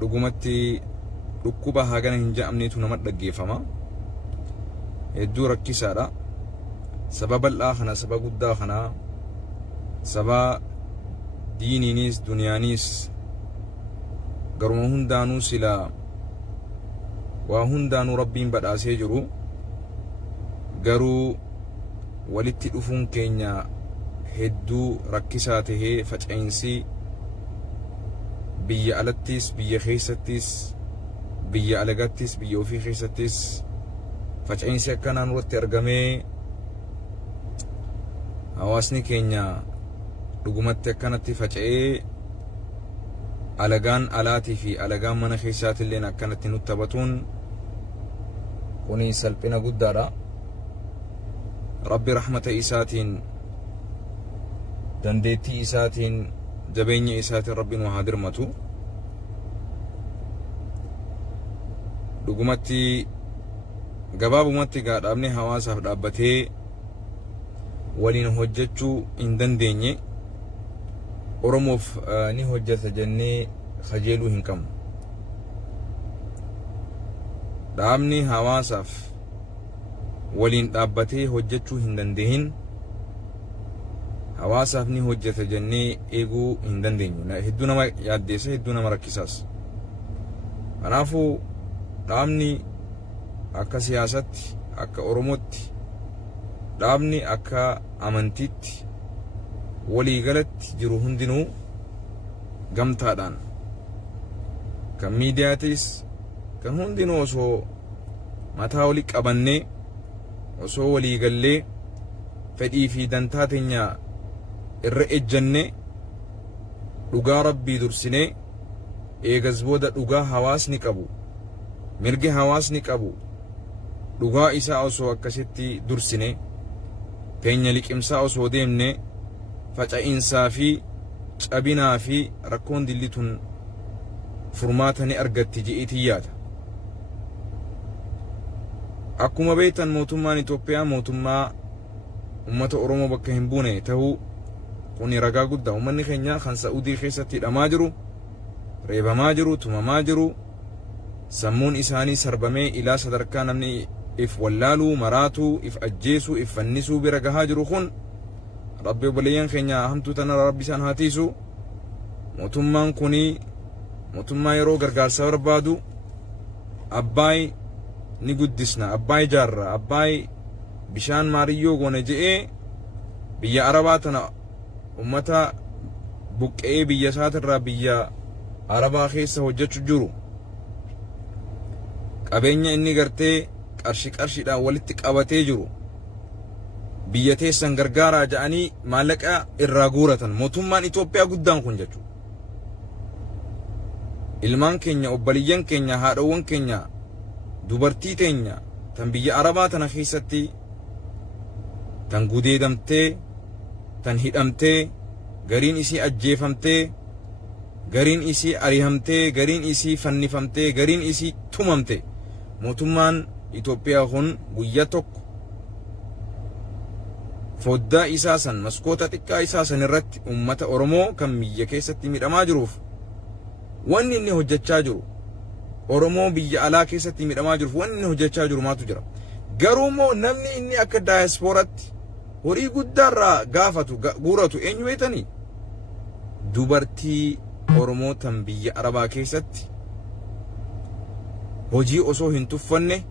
dhugumatti dhukkuba hagana hin ja'amneetu nama dhaggeeffama. Hedduu rakkisaadha. Sababa bal'aa kana, sababa guddaa kana, sababa diiniinis duniyaanis garuma hundaanuu sila waa hundaanuu rabbiin badhaasee jiru. Garuu walitti dhufuun keenya hedduu rakkisaa tahee faca'insi biyya alattis, biyya keessattis, biyya alagattis, biyya ofii keessattis faca'insi akkanaan irratti argamee hawaasni keenya dhugumatti akkanatti faca'ee alagaan alaatii fi alagaan mana keessaatillee akkanatti nutti taphatuun kuni salphina guddaadha. Rabbi rahmata isaatiin dandeettii isaatiin jabeenya isaatiin Rabbi nu haa dirmatu. Dhugumatti gabaabumatti dhaabni hawaasaaf dhaabbatee waliin hojjechuu hin dandeenye Oromoof ni hojjeta jennee kajeeluu hin qabnu. Dhaabni hawaasaaf waliin dhaabbatee hojjechuu hin dandeenye hawaasaaf ni hojjeta jennee eeguu hin dandeenyu. Hedduu nama yaaddeessa, hedduu nama rakkisaas. Kanaafuu dhaabni akka siyaasatti, akka Oromootti, dhaabni akka amantiitti waliigalatti jiru hundinuu gamtaadhaan kan miidiyaatis kan hundinuu osoo mataa walii qabannee osoo waliigallee fedhii fi dantaa teenya irra ejjannee dhugaa Rabbii dursinee eegas booda dhugaa hawaasni qabu, mirgi hawaasni qabu dhugaa isaa osoo akkasitti dursine teenya liqimsaa osoo deemne faca'insaa fi cabinaa fi rakkoon dillitun furmaata ni argatti je'eetii yaada. Akkuma beektan mootummaan Itoophiyaa mootummaa ummata Oromoo bakka hin buune ta'uu kuni ragaa guddaa. Ummanni keenya kan Saa'udii keessatti hidhamaa jiru, reebamaa jiru, tumamaa jiru, sammuun isaanii sarbamee ilaa sadarkaa namni if wallaaluu, maraatuu, if ajjeesuu, if fannisuu bira gahaa jiru kun Rabbi obboleeyyan keenya hamtuu tana Rabbi isaan haa tiisu. Mootummaan kuni mootummaa yeroo gargaarsa barbaadu abbaay ni guddisna, abbaay jaarra, abbaay bishaan maariyyoo goone je'ee biyya Arabaa tana ummata buqqee biyya isaatirraa biyya Arabaa keessa hojjechuu jiru qabeenya inni gartee qarshiidhaan walitti qabatee jiru biyya teessan gargaaraa ja'anii maallaqa irraa guuratan mootummaan Itoophiyaa guddaan kun jechuudha. Ilmaan keenya, obboleeyyan keenya, haadhawwan keenya, dubartii teenya tan biyya Arabaa tana keessatti tan gudeedamtee, tan hidhamtee, gariin isii ajjeefamtee, gariin isii arihamtee, gariin isii fannifamtee, gariin isii tumamte. Mootummaan Itoophiyaa kun guyyaa tokko foddaa isaa san, maskoota xiqqaa isaa san irratti ummata Oromoo kan biyya keessatti miidhamaa jiruuf wanni inni hojjechaa jiru, Oromoo biyya alaa keessatti miidhamaa jiruuf wanni inni hojjechaa jiru maatu jira. Garuu immoo namni inni akka daayispooratti horii guddaarraa gaafatu guuratu eenyu beektanii? Dubartii Oromoo tan biyya Arabaa keessatti hojii osoo hin tuffanne,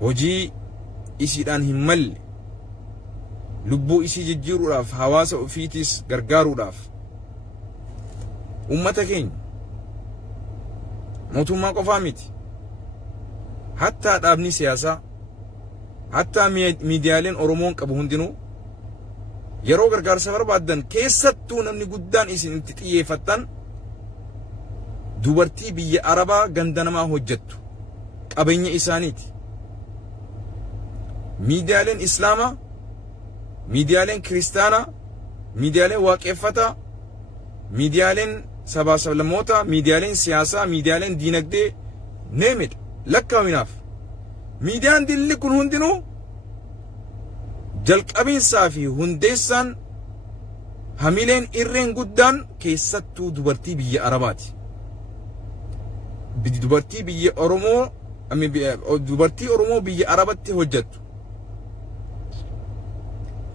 hojii isiidhaan hin malle, lubbuu isii jijjiiruudhaaf, hawaasa ofiitis gargaaruudhaaf ummata keenya mootummaa qofaa miti, hattaa dhaabni siyaasaa, hattaa miidiyaaleen Oromoon qabu hundinuu yeroo gargaarsa barbaadan keessattuu namni guddaan isin itti xiyyeeffattan dubartii biyya Arabaa ganda namaa hojjettu qabeenya isaaniiti. Miidiyaaleen Islaamaa, miidiyaaleen Kiristaanaa, miidiyaaleen waaqeffataa, miidiyaaleen sabaa sablammoota, miidiyaaleen siyaasaa, miidiyaaleen diinagdee neemedha lakkaa'aminaaf. Miidiyaan dilli kun hundinuu jalqabiinsaa fi hundeessaan hamileen irreen guddaan keessattuu dubartii biyya Arabaati. dubartii biyya Oromoo dubartii Oromoo biyya Arabatti hojjettu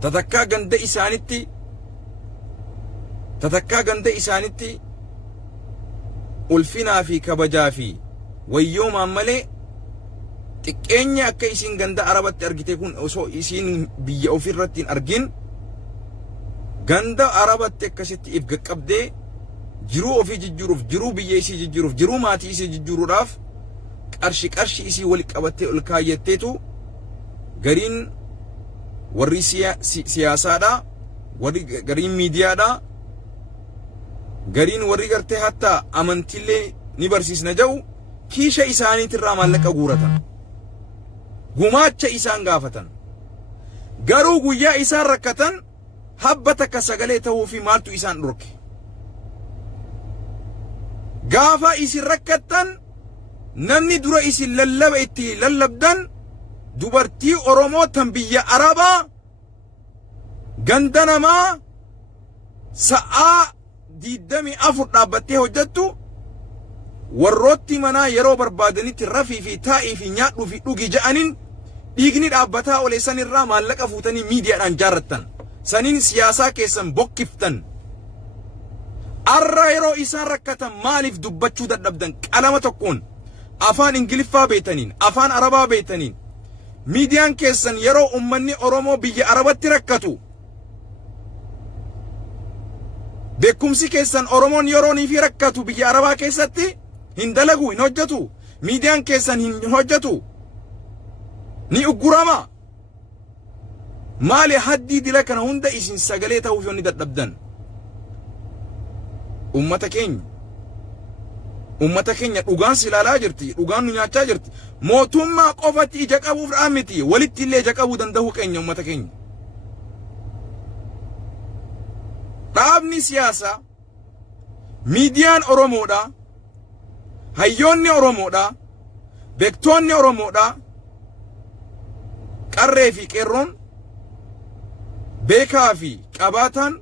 tatakkaa ganda isaanitti ulfinaa fi kabajaa fi wayyoomaan malee xiqqeenya akka isiin ganda Arabatti argite kun osoo isiin biyya ofirratti hin argin ganda Arabatti akkasitti if qaqqabdee jiruu ofii jijjiiruuf jiruu biyya isii jijjiiruuf jiruu maatii isii jijjiiruudhaaf qarshi isii wal qabattee ol kaayatteetu gariin warri siyaasaadha warri gariin miidiyaadha gariin warri gartee hatta amantiillee ni barsiisna jedhu kiisha isaaniitirraa maallaqa guuratan gumaacha isaan gaafatan garuu guyyaa isaan rakkatan habba takka sagalee ta'uu fi maaltu isaan dhorke gaafa isin rakkatan namni dura isin lallaba itti lallabdan dubartii Oromoo tan biyya Arabaa ganda namaa sa'aa 24 dhaabbattee hojjettu warrooti manaa yeroo barbaadanitti rafii fi taa'ii fi nyaadhuu fi dhugi ja'anin dhiigni dhaabbataa oleessan irraa maallaqa fuutanii miidiyaadhaan jaarrattan saniin siyaasaa keessan bokkiftan arra yeroo isaan rakkatan maaliif dubbachuu dadhabdan qalama tokkoon afaan Ingiliffaa beetaniin afaan Arabaa beetaniin miidiyaan keessan yeroo ummanni Oromoo biyya Arabatti rakkatu beekumsi keessan Oromoon yeroo ni fi rakkatu biyya Arabaa keessatti hin dalagu hin hojjetu miidiyaan keessan hin hojjetu ni uggurama maali haddii dila kana hunda isin sagalee ta'uuf yoonni dadhabdan ummata keenya dhugaan silaalaa jirti dhugaan nu nyaachaa jirti mootummaa qofatti ija qabuuf miti walitti illee ija qabuu danda'uu keenya ummata keenya dhaabni siyaasaa miidiyaan Oromoodha hayyoonni Oromoodha beektoonni Oromoodha qarree fi qeerroon beekaa fi qabaataan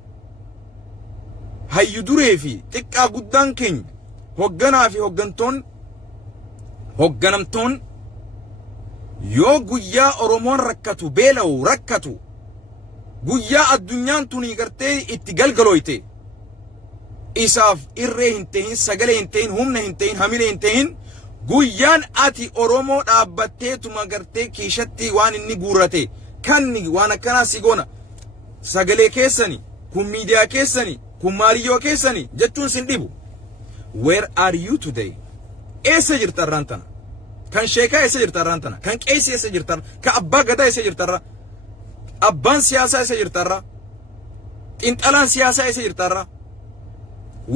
hayyu duree fi xiqqaa guddaan keenya hogganaa fi hogganamtoon yoo guyyaa Oromoon rakkatu beela'u rakkatu guyyaa addunyaan tuni gartee itti galgalooyte isaaf irree hin ta'in sagalee hin ta'in humna hin ta'in hamilee hin ta'in guyyaan ati Oromoo dhaabbatteetuma gartee kiishatti waan inni guurrate kanni waan akkanaa si goona sagalee keessani kun miidiyaa keessani kun maaliyyoo keessani jechuun sin dhibu where are you today eessa jirta irraan tana kan sheekaa eessa jirta irraan tana kan qeessi eessa jirta kan abbaa gadaa eessa jirta irra abbaan siyaasaa eessa jirta irra xinxalaan siyaasaa eessa jirta irra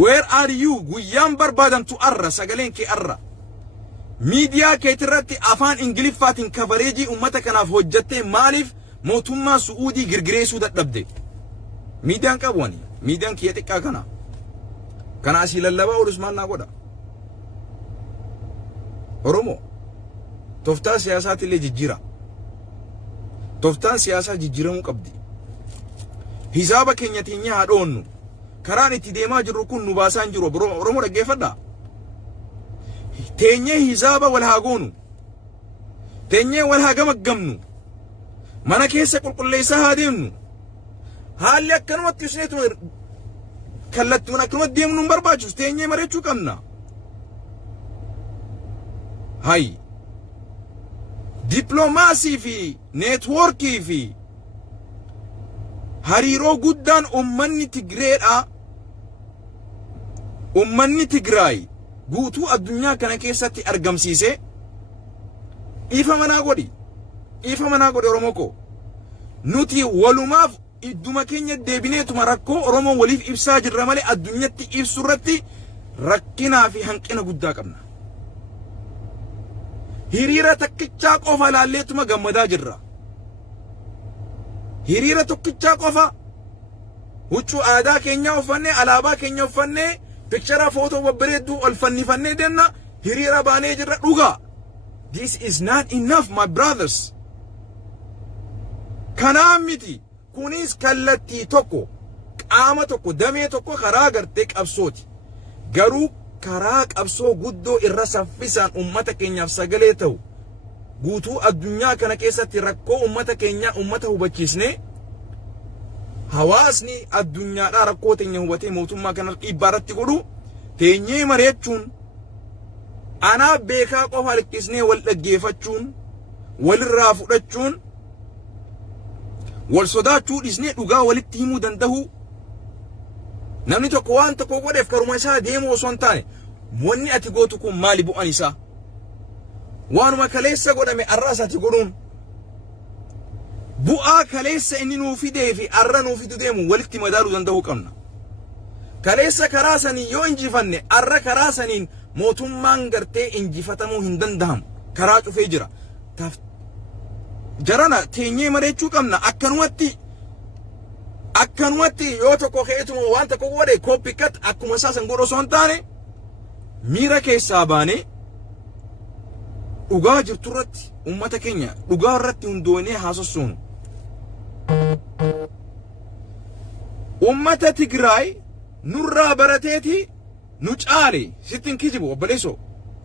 where are you guyyaan barbaadamtu arra sagaleen kee arra miidiyaa keetirratti afaan Ingiliffaatiin kabareejii ummata kanaaf hojjattee maaliif mootummaa Su'uudii girgireessuu dadhabde miidiyaan qabuwani miidiyaan kiyya xiqqaa kana asii lallabaa odus maal naa godha Oromoo toftaa siyaasaatiillee jijjiira toftaan siyaasaa jijjiiramuu qabdi hisaaba keenya teenyaa haa dhoonnu karaan itti deemaa jirru kun nu baasaan jiru Oromoo dhaggeeffadhaa teenyee hisaaba wal haa goonu teenyee wal haa gamaggamnu mana keessa qulqulleessaa haa deemnu haalli akkanumatti isneetu kallattuun akkanumatti deemnu hin barbaachisu teenyee mari'achuu qabna hay dippiloomaasii fi neetwoorkii fi hariiroo guddaan ummanni Tigraay guutuu addunyaa kana keessatti argamsiise ifa manaa godhi Oromoo ko nuti walumaaf idduma keenya deebineetuma rakkoo Oromoo waliif ibsaa jirra malee addunyatti ibsu irratti rakkinaa fi hanqina guddaa qabna hiriira tokkichaa qofa laalleetuma gammadaa jirra hiriira tokkichaa qofa huccuu aadaa keenya uffannee alaabaa keenya uffannee picture footoo babbareedduu ol fannifannee denna hiriira baanee jirra dhugaa this is not enough my brothers kanaa miti kunis kallattii tokko qaama tokko damee tokko karaa gartee qabsooti garuu karaa qabsoo guddoo irra saffisaan ummata keenyaaf sagalee ta'u guutuu addunyaa kana keessatti rakkoo ummata keenyaa ummata hubachiisne hawaasni addunyaadhaa rakkoo teenya hubatee mootummaa kana dhiibbaa irratti godhu teenyee mari'achuun anaa beekaa qofa liqqisnee wal dhaggeeffachuun walirraa fudhachuun wal sodaachuu dhisnee dhugaa walitti himuu danda'u namni tokko waan tokko godheef karuma isaa deemu osoo hin taane wanni ati gootu kun maali bu'aan isaa waanuma kaleessa godhame arraas ati godhuun bu'aa kaleessa inni nuu fidee fi arra nuu fidu deemu walitti madaaluu danda'uu qabna. Kaleessa karaa sanii yoo injifanne arra karaa saniin mootummaan gartee injifatamuu hin danda'amu karaa cufee jira. Jarana teenyee mareechuu qabna akkanumatti yoo tokko keetuma waan tokko godhe copycat akkuma isaa san godhu osoo hin taane miira keessaa baanee dhugaa jirtu irratti ummata keenya dhugaa irratti hundoonee haasofsuun ummata Tigraay nurraa barateeti nu caale sittin kijibu obboleessoo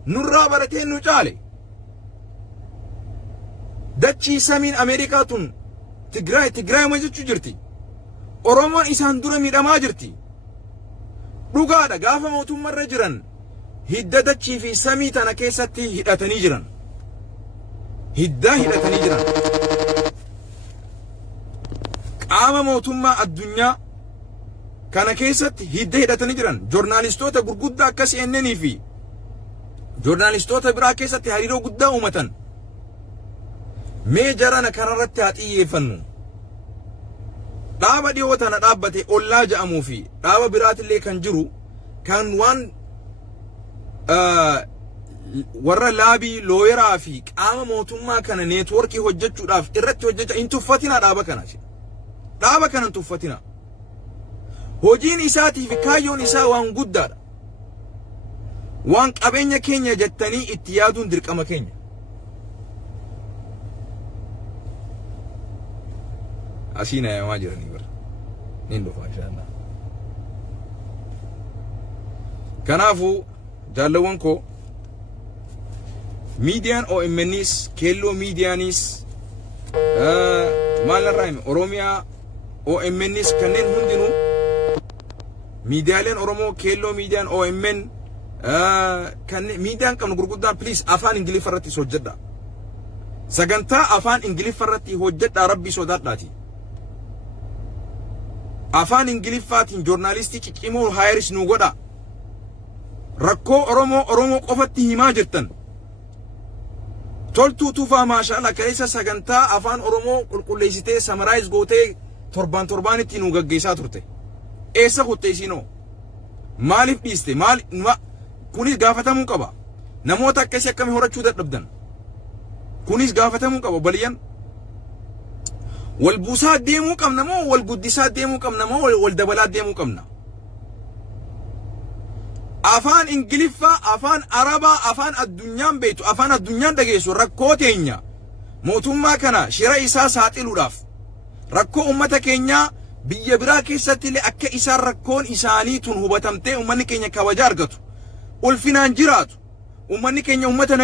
nurraa baratee nu caale dachii samiin Ameerikaa tun Tigraay ma jechuu jirti Oromoon isaan dura miidhamaa jirti dhugaadha gaafa mootummaarra jiran hidda dachii fi samii tana keessatti hidhatanii jiran hiddaa hidhatanii jiran qaama mootummaa addunyaa kana keessatti hidda hidhatanii jiran joornaalistoota gurguddaa akka CNN fi joornaalistoota biraa keessatti hariiroo guddaa uumatan mee jarana kanarratti haa xiyyeeffannu dhaaba dhiyoo tana dhaabbate ollaa ja'amuu fi dhaaba biraatillee kan jiru kan waan warra laabii looyeraa fi qaama mootummaa kana neetworkii hojjechuudhaaf irratti hojjecha hin tuffatina dhaaba kana hin tuffatina hojiin isaatii fi kaayyoon isaa waan guddaadha waan qabeenya keenya jettanii itti yaaduun dirqama keenya asiina yamaa jiranii bara nin dhufa inshallah kanaafuu jaallawwan koo Midiyan OMNs keelloo Midiyaanis maalirraa hime Oromiyaa OMNs kanneen hundinuu miidiyaaleen Oromoo keelloo Midiyan OMN kanneen miidiyaan qabnu gurguddaan please afaan Ingiliffa irratti hojjedha sagantaa afaan Ingiliffa irratti hojjedha rabbii sodaadhaati afaan Ingiliffaatiin joornaalistii ciccimoo haayiris nu godha rakkoo Oromoo qofatti himaa jirtan toltuu tufaa maashaallah kaleessa sagantaa afaan Oromoo qulqulleessitee samaraayis gootee torbaanitti nu gaggeessaa turte eessa kutte isinoo maaliif dhiiste kunis gaafatamuu qaba namoota akkasii akkamii horachuu dadhabdan kunis gaafatamuu qaba baliyyan wal buusaa deemuu qabna moo wal guddisaa deemuu qabna moo wal dabalaa deemuu qabna afaan Ingiliffaa afaan Arabaa afaan addunyaan beektu afaan addunyaan dhageessu rakkoo teenya mootummaa kana shira isaa saaxiluudhaaf rakkoo ummata keenyaa biyya biraa keessatti illee akka isaan rakkoon isaanii tun hubatamtee ummanni keenya kabaja argatu ulfinaan jiraatu ummanni keenya ummata